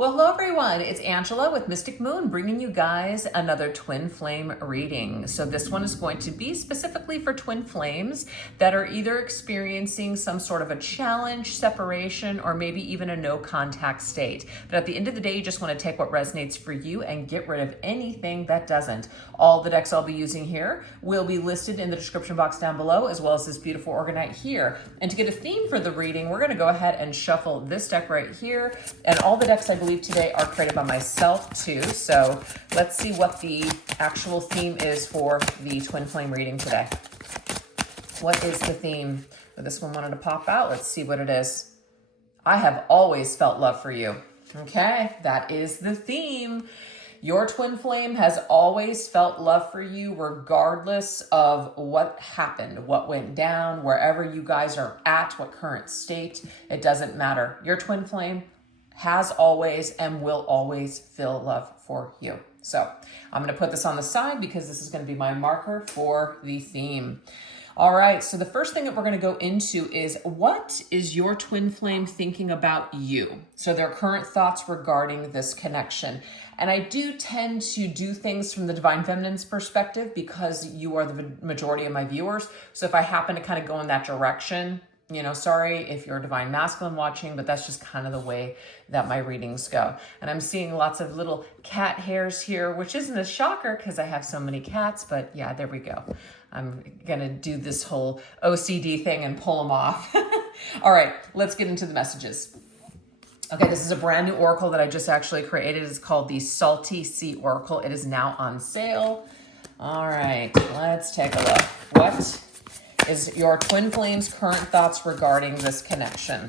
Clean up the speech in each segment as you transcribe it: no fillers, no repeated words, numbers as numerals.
Well, hello everyone. It's Angela with Mystic Moon bringing you guys another twin flame reading. So this one is going to be specifically for twin flames that are either experiencing some sort of a challenge, separation, or maybe even a no contact state. But at the end of the day, you just want to take what resonates for you and get rid of anything that doesn't. All the decks I'll be using here will be listed in the description box down below, as well as this beautiful Orgonite here. And to get a theme for the reading, we're going to go ahead and shuffle this deck right here. And all the decks I believe today are created by myself too. So let's see what the actual theme is for the twin flame reading today. What is the theme? This one wanted to pop out. Let's see what it is. I have always felt love for you. Okay, that is the theme. Your twin flame has always felt love for you regardless of what happened, what went down, wherever you guys are at, what current state. It doesn't matter. Your twin flame has always and will always feel love for you. So I'm going to put this on the side because this is going to be my marker for the theme. All right, so the first thing that we're going to go into is, what is your twin flame thinking about you? So their current thoughts regarding this connection. And I do tend to do things from the Divine Feminine's perspective because you are the majority of my viewers. So if I happen to kind of go in that direction, you know, sorry if you're a Divine Masculine watching, but that's just kind of the way that my readings go. And I'm seeing lots of little cat hairs here, which isn't a shocker because I have so many cats, but yeah, there we go. I'm gonna do this whole OCD thing and pull them off. All right, let's get into the messages. Okay, this is a brand new oracle that I just actually created. It's called the Salty Sea Oracle. It is now on sale. All right, let's take a look. What is your twin flame's current thoughts regarding this connection?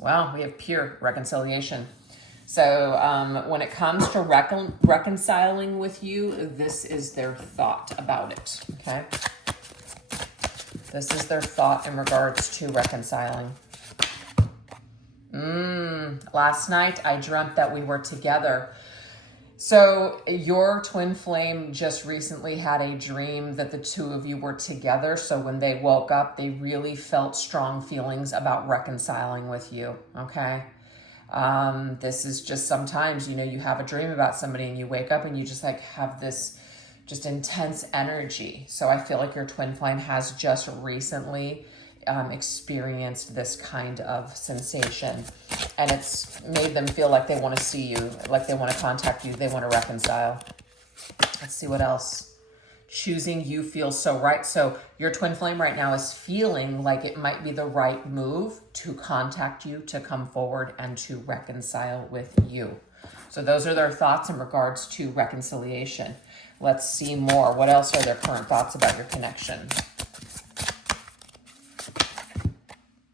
Well, we have pure reconciliation. So when it comes to reconciling with you, this is their thought about it, okay? This is their thought in regards to reconciling. Last night I dreamt that we were together. So your twin flame just recently had a dream that the two of you were together. So when they woke up, they really felt strong feelings about reconciling with you, okay? This is just sometimes, you know, you have a dream about somebody and you wake up and you just like have this just intense energy. So I feel like your twin flame has just recently experienced this kind of sensation, and it's made them feel like they want to see you, like they want to contact you, they want to reconcile. Let's see what else. Choosing you feels so right. So your twin flame right now is feeling like it might be the right move to contact you, to come forward and to reconcile with you. So those are their thoughts in regards to reconciliation. Let's see more. What else are their current thoughts about your connection?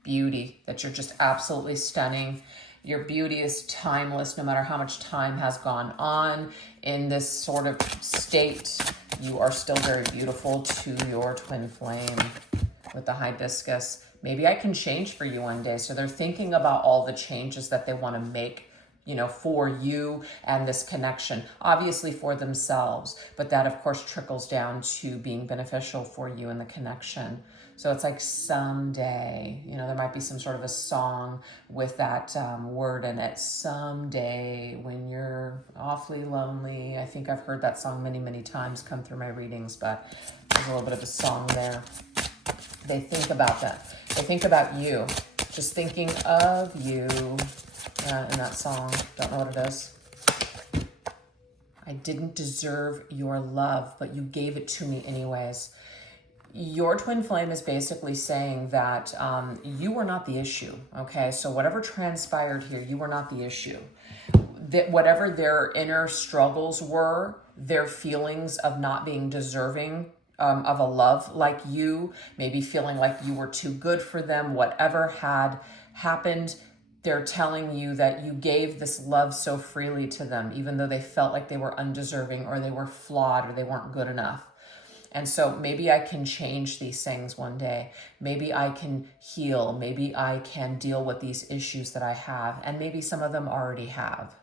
Beauty, that you're just absolutely stunning. Your beauty is timeless no matter how much time has gone on in this sort of state. You are still very beautiful to your twin flame with the hibiscus. Maybe I can change for you one day. So they're thinking about all the changes that they want to make, you know, for you and this connection, obviously for themselves, but that of course trickles down to being beneficial for you and the connection. So it's like someday, you know, there might be some sort of a song with that word in it. Someday when you're awfully lonely. I think I've heard that song many, many times come through my readings, but there's a little bit of a song there. They think about that. They think about you, just thinking of you in that song. Don't know what it is. I didn't deserve your love, but you gave it to me anyways. Your twin flame is basically saying that you were not the issue, okay? So whatever transpired here, you were not the issue. That whatever their inner struggles were, their feelings of not being deserving of a love like you, maybe feeling like you were too good for them, whatever had happened, they're telling you that you gave this love so freely to them, even though they felt like they were undeserving or they were flawed or they weren't good enough. And so maybe I can change these things one day. Maybe I can heal. Maybe I can deal with these issues that I have. And maybe some of them already have.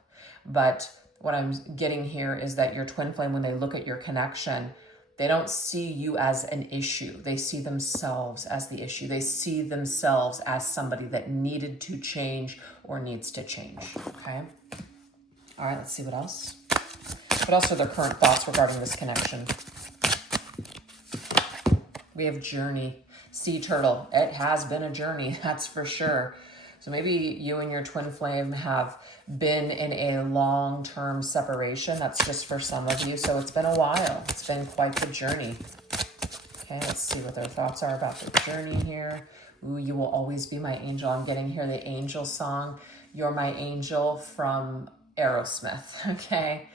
But what I'm getting here is that your twin flame, when they look at your connection, They don't see you as an issue. They see themselves as the issue. They see themselves as somebody that needed to change or needs to change, okay? All right, let's see what else. What else are their current thoughts regarding this connection? We have journey. Sea turtle. It has been a journey, that's for sure. So maybe you and your twin flame have been in a long-term separation. That's just for some of you. So it's been a while. It's been quite the journey. Okay, let's see what their thoughts are about the journey here. Ooh, you will always be my angel. I'm getting here the angel song. You're my angel from Aerosmith, okay?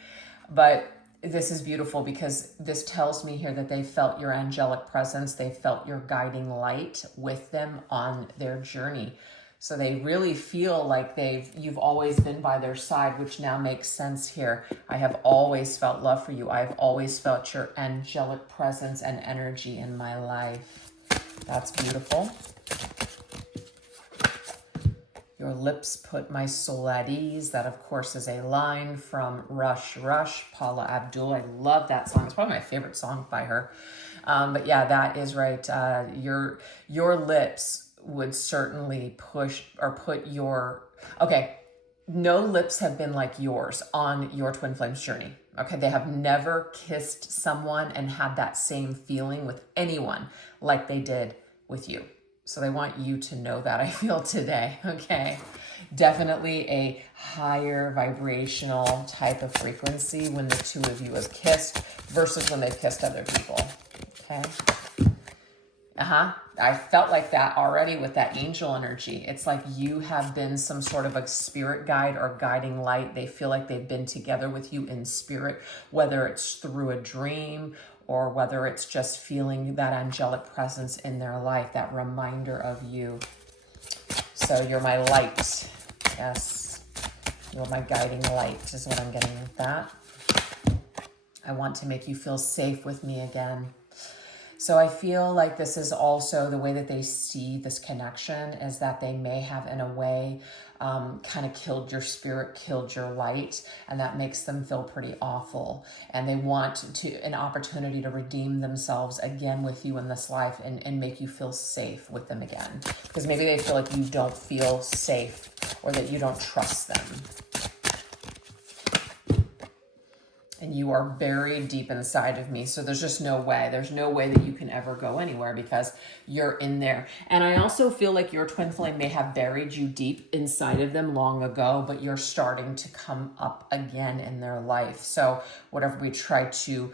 But this is beautiful because this tells me here that they felt your angelic presence. They felt your guiding light with them on their journey. So they really feel like you've always been by their side, which now makes sense here. I have always felt love for you. I've always felt your angelic presence and energy in my life. That's beautiful. Your lips put my soul at ease. That, of course, is a line from Rush Rush, Paula Abdul. I love that song. It's probably my favorite song by her. But yeah, that is right. Your lips would certainly push or put your, okay, no lips have been like yours on your twin flames journey. Okay, they have never kissed someone and had that same feeling with anyone like they did with you. So they want you to know that, I feel, today, okay? Definitely a higher vibrational type of frequency when the two of you have kissed versus when they've kissed other people, okay? I felt like that already with that angel energy. It's like you have been some sort of a spirit guide or guiding light. They feel like they've been together with you in spirit, whether it's through a dream or whether it's just feeling that angelic presence in their life, that reminder of you. So you're my light. Yes, you're my guiding light is what I'm getting with that. I want to make you feel safe with me again. So I feel like this is also the way that they see this connection is that they may have, in a way, kind of killed your spirit, killed your light, and that makes them feel pretty awful. And they want an opportunity to redeem themselves again with you in this life and make you feel safe with them again. Because maybe they feel like you don't feel safe or that you don't trust them. And you are buried deep inside of me. So there's just no way. There's no way that you can ever go anywhere because you're in there. And I also feel like your twin flame may have buried you deep inside of them long ago, but you're starting to come up again in their life. So whatever we try to,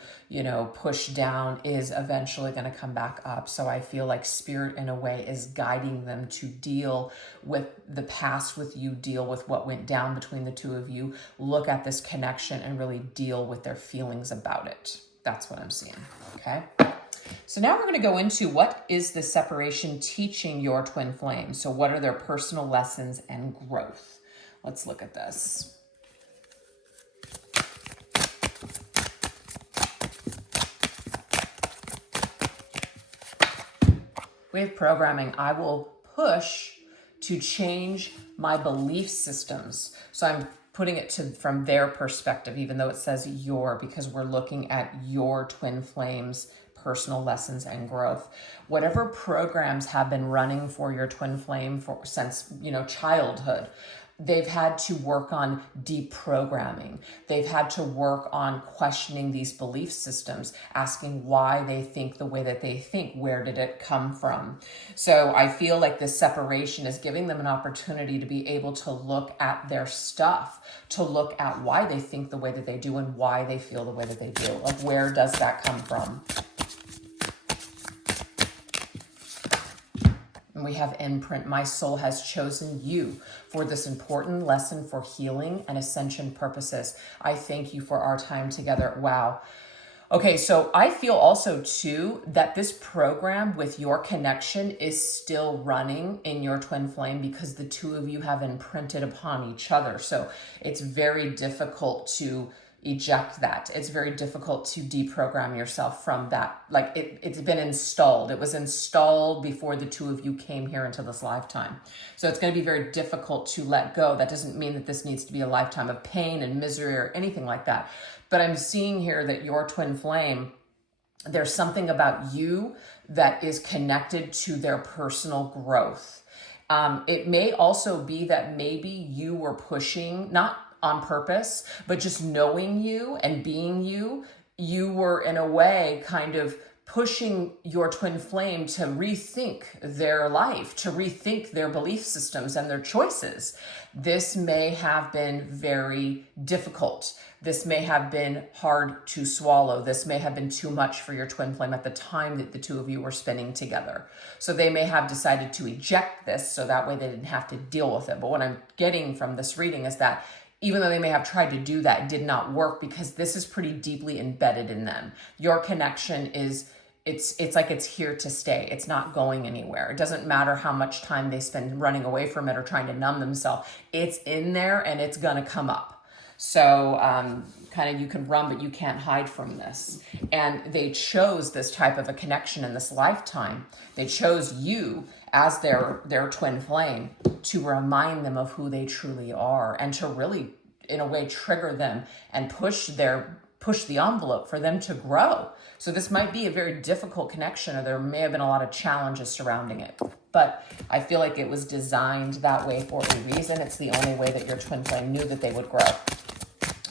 push down is eventually going to come back up. So I feel like spirit in a way is guiding them to deal with the past with you, deal with what went down between the two of you, look at this connection and really deal with their feelings about it. That's what I'm seeing, okay? So now we're going to go into what is the separation teaching your twin flame. So what are their personal lessons and growth? Let's look at this. We have programming. I will push to change my belief systems. So I'm putting it from their perspective, even though it says your, because we're looking at your twin flames' personal lessons and growth. Whatever programs have been running for your twin flame since childhood, they've had to work on deprogramming. They've had to work on questioning these belief systems, asking why they think the way that they think. Where did it come from? So I feel like this separation is giving them an opportunity to be able to look at their stuff, to look at why they think the way that they do and why they feel the way that they do. Like, where does that come from? And we have imprint. My soul has chosen you for this important lesson for healing and ascension purposes. I thank you for our time together. Wow. Okay, so I feel also too that this program with your connection is still running in your twin flame because the two of you have imprinted upon each other. So it's very difficult to eject that. It's very difficult to deprogram yourself from that. Like it's been installed. It was installed before the two of you came here into this lifetime. So it's going to be very difficult to let go. That doesn't mean that this needs to be a lifetime of pain and misery or anything like that. But I'm seeing here that your twin flame There's something about you that is connected to their personal growth. It may also be that maybe you were pushing, not on purpose, but just knowing you and being you, you were in a way kind of pushing your twin flame to rethink their life, to rethink their belief systems and their choices. This may have been very difficult. This may have been hard to swallow. This may have been too much for your twin flame at the time that the two of you were spending together. So they may have decided to eject this so that way they didn't have to deal with it. But what I'm getting from this reading is that even though they may have tried to do that, it did not work because this is pretty deeply embedded in them. Your connection is, it's like it's here to stay. It's not going anywhere. It doesn't matter how much time they spend running away from it or trying to numb themselves. It's in there and it's gonna come up. So kind of you can run, but you can't hide from this. And they chose this type of a connection in this lifetime. They chose you as their twin flame to remind them of who they truly are and to really, in a way, trigger them and push the envelope for them to grow. So this might be a very difficult connection, or there may have been a lot of challenges surrounding it. But I feel like it was designed that way for a reason. It's the only way that your twin flame knew that they would grow.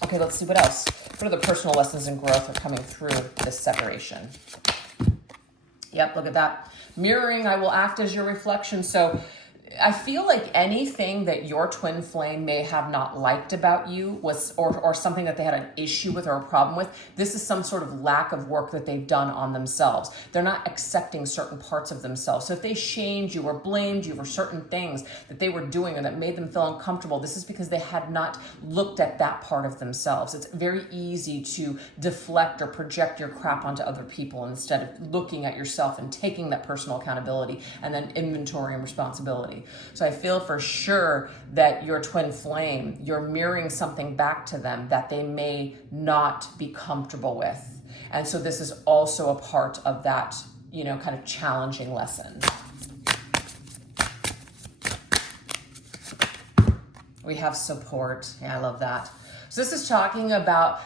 Okay, let's see what else. What are the personal lessons and growth are coming through this separation? Yep, look at that. Mirroring, I will act as your reflection. So I feel like anything that your twin flame may have not liked about you was, or something that they had an issue with or a problem with, this is some sort of lack of work that they've done on themselves. They're not accepting certain parts of themselves. So if they shamed you or blamed you for certain things that they were doing or that made them feel uncomfortable, this is because they had not looked at that part of themselves. It's very easy to deflect or project your crap onto other people instead of looking at yourself and taking that personal accountability and then inventory and responsibility. So I feel for sure that your twin flame, you're mirroring something back to them that they may not be comfortable with. And so this is also a part of that, kind of challenging lesson. We have support. Yeah, I love that. So this is talking about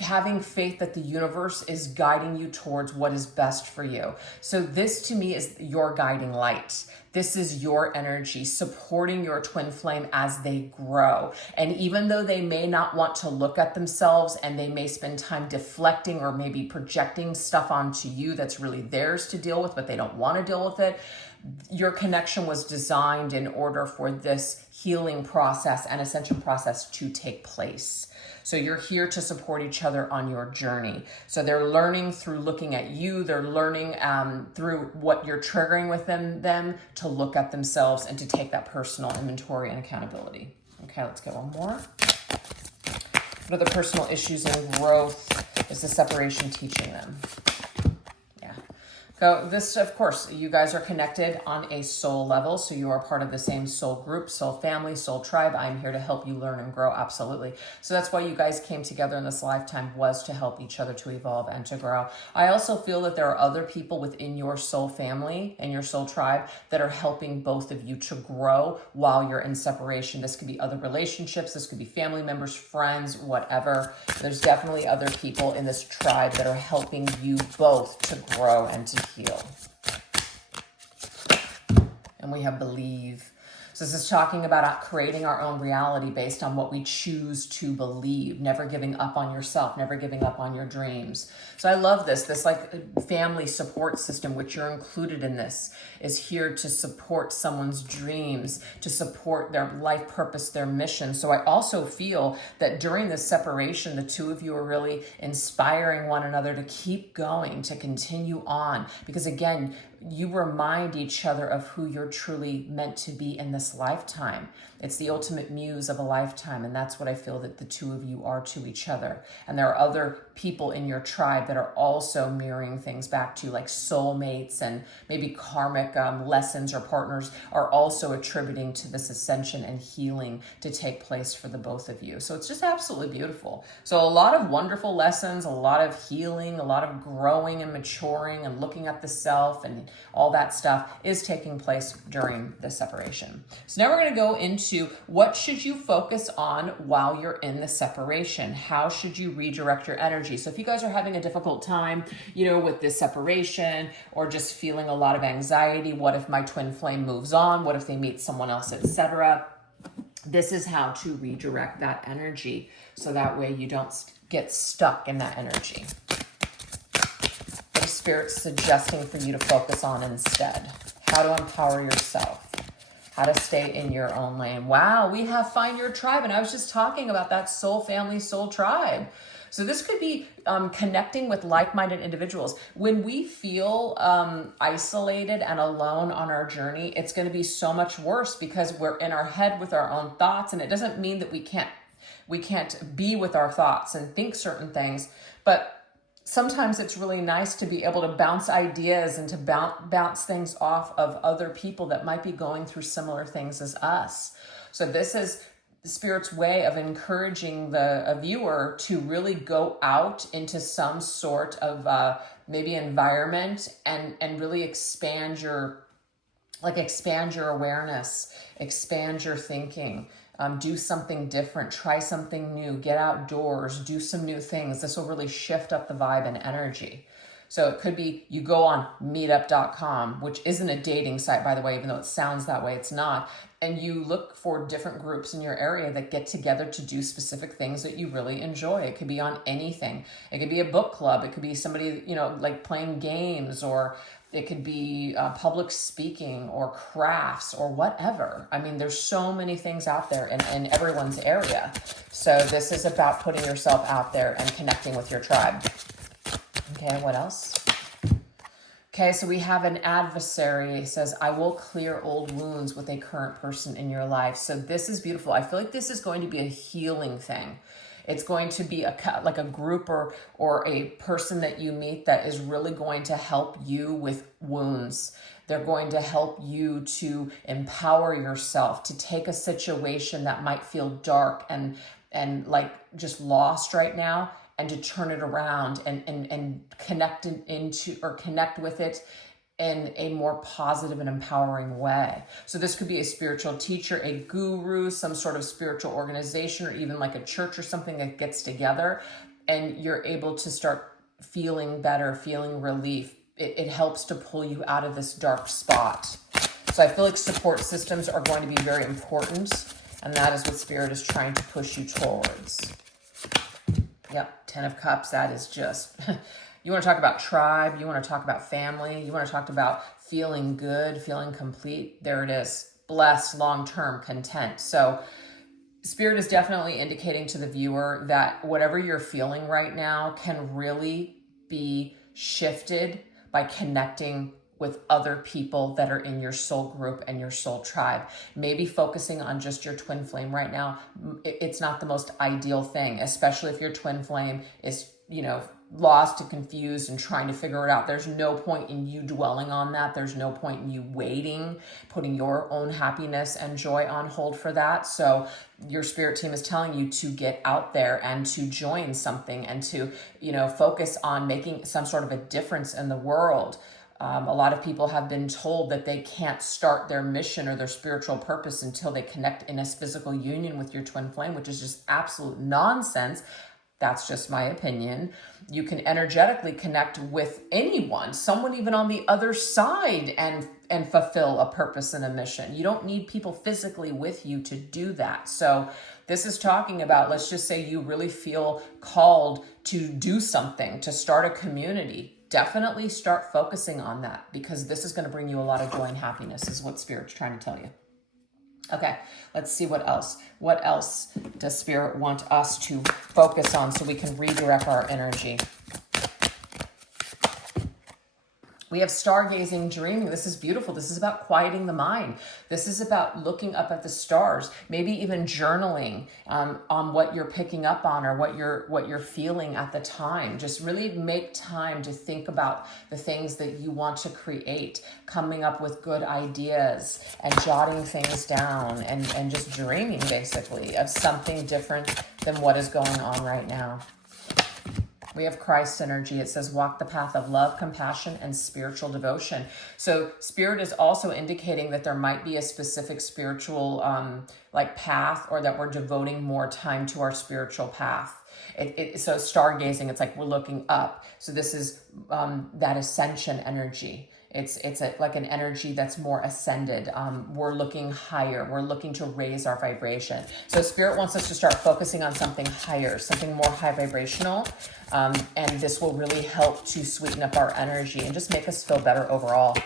having faith that the universe is guiding you towards what is best for you. So this to me is your guiding light. This is your energy supporting your twin flame as they grow. And even though they may not want to look at themselves and they may spend time deflecting or maybe projecting stuff onto you that's really theirs to deal with, but they don't want to deal with it, your connection was designed in order for this healing process and ascension process to take place. So you're here to support each other on your journey. So they're learning through looking at you. They're learning through what you're triggering with them to look at themselves and to take that personal inventory and accountability. Okay, let's get one more. What are the personal issues and growth is the separation teaching them? So this, of course, you guys are connected on a soul level. So you are part of the same soul group, soul family, soul tribe. I'm here to help you learn and grow. Absolutely. So that's why you guys came together in this lifetime, was to help each other to evolve and to grow. I also feel that there are other people within your soul family and your soul tribe that are helping both of you to grow while you're in separation. This could be other relationships. This could be family members, friends, whatever. There's definitely other people in this tribe that are helping you both to grow and to heal. And we have believe. So this is talking about creating our own reality based on what we choose to believe, never giving up on yourself, never giving up on your dreams. So I love this like family support system, which you're included in this, is here to support someone's dreams, to support their life purpose, their mission. So I also feel that during this separation, the two of you are really inspiring one another to keep going, to continue on. Because again, you remind each other of who you're truly meant to be in this lifetime. It's the ultimate muse of a lifetime, and that's what I feel that the two of you are to each other. And there are other people in your tribe that are also mirroring things back to you, like soulmates and maybe karmic lessons or partners are also attributing to this ascension and healing to take place for the both of you. So it's just absolutely beautiful. So a lot of wonderful lessons, a lot of healing, a lot of growing and maturing and looking at the self and and all that stuff is taking place during the separation. So now we're going to go into what should you focus on while you're in the separation? How should you redirect your energy? So if you guys are having a difficult time, with this separation, or just feeling a lot of anxiety, what if my twin flame moves on? What if they meet someone else, etc.? This is how to redirect that energy, so that way you don't get stuck in that energy. What is Spirit suggesting for you to focus on instead? How to empower yourself. How to stay in your own lane. Wow, we have Find Your Tribe. And I was just talking about that soul family, soul tribe. So this could be connecting with like-minded individuals. When we feel isolated and alone on our journey, it's going to be so much worse because we're in our head with our own thoughts. And it doesn't mean that we can't be with our thoughts and think certain things, but sometimes it's really nice to be able to bounce ideas and to bounce things off of other people that might be going through similar things as us. So this is Spirit's way of encouraging a viewer to really go out into some sort of maybe environment and really expand your awareness, expand your thinking. Do something different, try something new, get outdoors, do some new things. This will really shift up the vibe and energy. So it could be you go on meetup.com, which isn't a dating site, by the way, even though it sounds that way, it's not. And you look for different groups in your area that get together to do specific things that you really enjoy. It could be on anything. It could be a book club. It could be somebody, like playing games, or it could be public speaking or crafts or whatever. I mean, there's so many things out there in everyone's area. So this is about putting yourself out there and connecting with your tribe. Okay, what else? Okay, so we have an adversary. It says, I will clear old wounds with a current person in your life. So this is beautiful. I feel like this is going to be a healing thing. It's going to be like a group or a person that you meet that is really going to help you with wounds. They're going to help you to empower yourself, to take a situation that might feel dark and like just lost right now, and to turn it around and connect with it in a more positive and empowering way. So this could be a spiritual teacher, a guru, some sort of spiritual organization, or even like a church or something that gets together, and you're able to start feeling better, feeling relief. It helps to pull you out of this dark spot. So I feel like support systems are going to be very important, and that is what Spirit is trying to push you towards. Yep, 10 of Cups, that is just, you want to talk about tribe, you want to talk about family, you want to talk about feeling good, feeling complete. There it is, blessed, long-term, content. So Spirit is definitely indicating to the viewer that whatever you're feeling right now can really be shifted by connecting with other people that are in your soul group and your soul tribe. Maybe focusing on just your twin flame right now, it's not the most ideal thing, especially if your twin flame is, lost and confused and trying to figure it out. There's no point in you dwelling on that. There's no point in you waiting, putting your own happiness and joy on hold for that. So your spirit team is telling you to get out there and to join something and to, focus on making some sort of a difference in the world. A lot of people have been told that they can't start their mission or their spiritual purpose until they connect in a physical union with your twin flame, which is just absolute nonsense. That's just my opinion. You can energetically connect with anyone, someone even on the other side, and fulfill a purpose and a mission. You don't need people physically with you to do that. So this is talking about, let's just say you really feel called to do something, to start a community. Definitely start focusing on that, because this is going to bring you a lot of joy and happiness, is what Spirit's trying to tell you. Okay, let's see what else. What else does Spirit want us to focus on so we can redirect our energy? We have stargazing dreaming. This is beautiful. This is about quieting the mind. This is about looking up at the stars, maybe even journaling on what you're picking up on or what you're feeling at the time. Just really make time to think about the things that you want to create, coming up with good ideas and jotting things down and just dreaming basically of something different than what is going on right now. We have Christ energy. It says, walk the path of love, compassion, and spiritual devotion. So Spirit is also indicating that there might be a specific spiritual like path, or that we're devoting more time to our spiritual path. So stargazing, it's like we're looking up. So this is that ascension energy. It's like an energy that's more ascended. We're looking higher. We're looking to raise our vibration. So Spirit wants us to start focusing on something higher, something more high vibrational. And this will really help to sweeten up our energy and just make us feel better overall.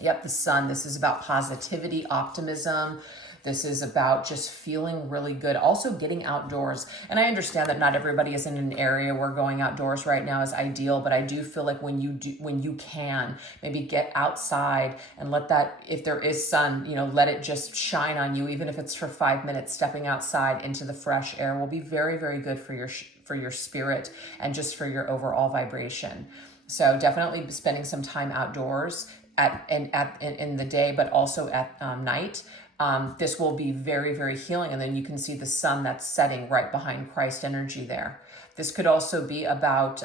Yep, the Sun. This is about positivity, optimism. This is about just feeling really good. Also getting outdoors. And I understand that not everybody is in an area where going outdoors right now is ideal, but I do feel like when you can, maybe get outside and let that, if there is sun, let it just shine on you, even if it's for 5 minutes. Stepping outside into the fresh air will be very, very good for your spirit and just for your overall vibration. So definitely spending some time outdoors in the day, but also at night. This will be very, very healing. And then you can see the sun that's setting right behind Christ energy there. This could also be about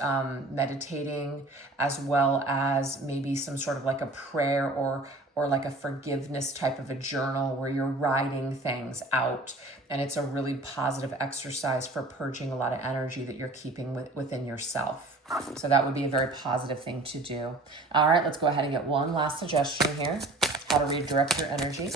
meditating, as well as maybe some sort of like a prayer or like a forgiveness type of a journal where you're writing things out. And it's a really positive exercise for purging a lot of energy that you're keeping within yourself. So that would be a very positive thing to do. All right, let's go ahead and get one last suggestion here. How to redirect your energy.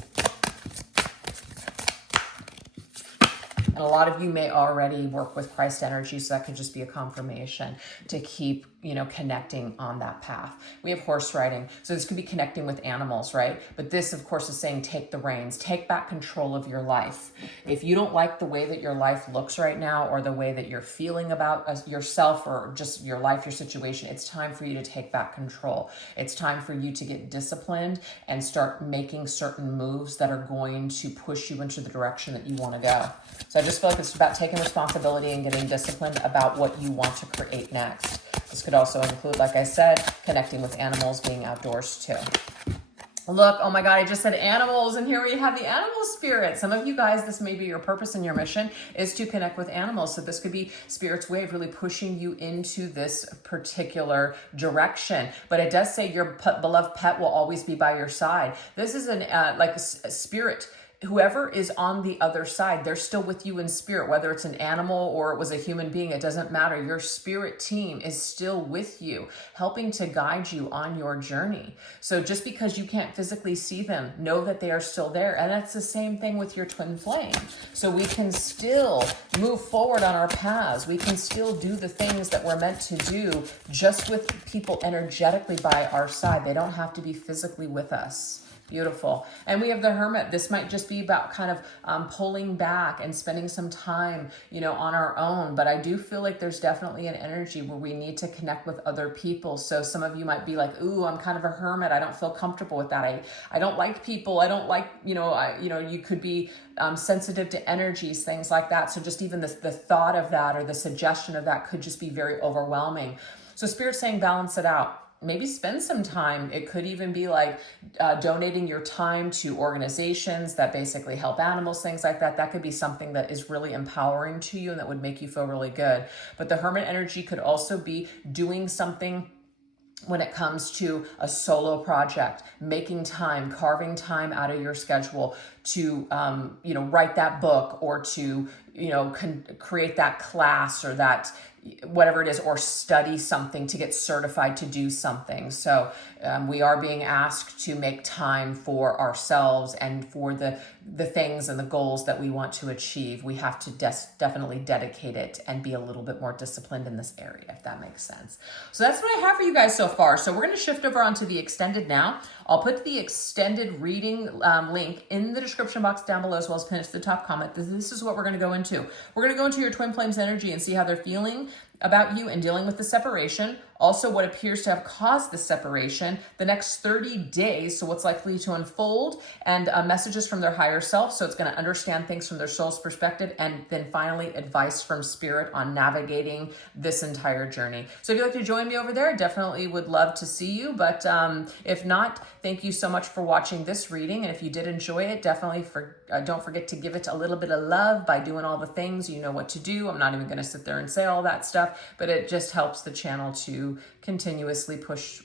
And a lot of you may already work with Christ energy, so that could just be a confirmation to keep, connecting on that path. We have horse riding. So this could be connecting with animals, right? But this, of course, is saying take the reins, take back control of your life. If you don't like the way that your life looks right now, or the way that you're feeling about yourself, or just your life, your situation, it's time for you to take back control. It's time for you to get disciplined and start making certain moves that are going to push you into the direction that you want to go. So I just feel like it's about taking responsibility and getting disciplined about what you want to create next. This could also include, like I said, connecting with animals, being outdoors too. Look, oh my God, I just said animals, and here we have the animal spirit. Some of you guys, this may be your purpose and your mission, is to connect with animals. So this could be Spirit's way of really pushing you into this particular direction. But it does say your beloved pet will always be by your side. This is like a spirit. Whoever is on the other side, they're still with you in spirit, whether it's an animal or it was a human being, it doesn't matter. Your spirit team is still with you, helping to guide you on your journey. So just because you can't physically see them, know that they are still there. And that's the same thing with your twin flame. So we can still move forward on our paths. We can still do the things that we're meant to do, just with people energetically by our side. They don't have to be physically with us. Beautiful. And we have the Hermit. This might just be about kind of pulling back and spending some time, on our own. But I do feel like there's definitely an energy where we need to connect with other people. So some of you might be like, ooh, I'm kind of a hermit. I don't feel comfortable with that. I don't like people. I don't like, you could be sensitive to energies, things like that. So just even the thought of that or the suggestion of that could just be very overwhelming. So Spirit's saying balance it out. Maybe spend some time. It could even be like donating your time to organizations that basically help animals, things like that. That could be something that is really empowering to you and that would make you feel really good. But the Hermit energy could also be doing something when it comes to a solo project, making time, carving time out of your schedule to, write that book, or to, create that class, or that whatever it is, or study something to get certified to do something. So we are being asked to make time for ourselves and for the things and the goals that we want to achieve. We have to definitely dedicate it and be a little bit more disciplined in this area, if that makes sense. So that's what I have for you guys so far. So we're going to shift over onto the extended now. I'll put the extended reading link in the description box down below, as well as pinned to the top comment. This is what we're going to go into. We're going to go into your twin flames energy and see how they're feeling about you and dealing with the separation. Also, what appears to have caused the separation, the next 30 days, so what's likely to unfold, and messages from their higher self. So it's going to understand things from their soul's perspective, and then finally advice from Spirit on navigating this entire journey. So if you'd like to join me over there, I definitely would love to see you. But if not, thank you so much for watching this reading. And if you did enjoy it, definitely don't forget to give it a little bit of love by doing all the things. You know what to do. I'm not even going to sit there and say all that stuff. stuff, but it just helps the channel to continuously push,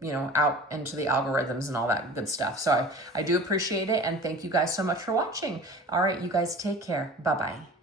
you know, out into the algorithms and all that good stuff. So I do appreciate it, and thank you guys so much for watching. All right, you guys take care. Bye-bye.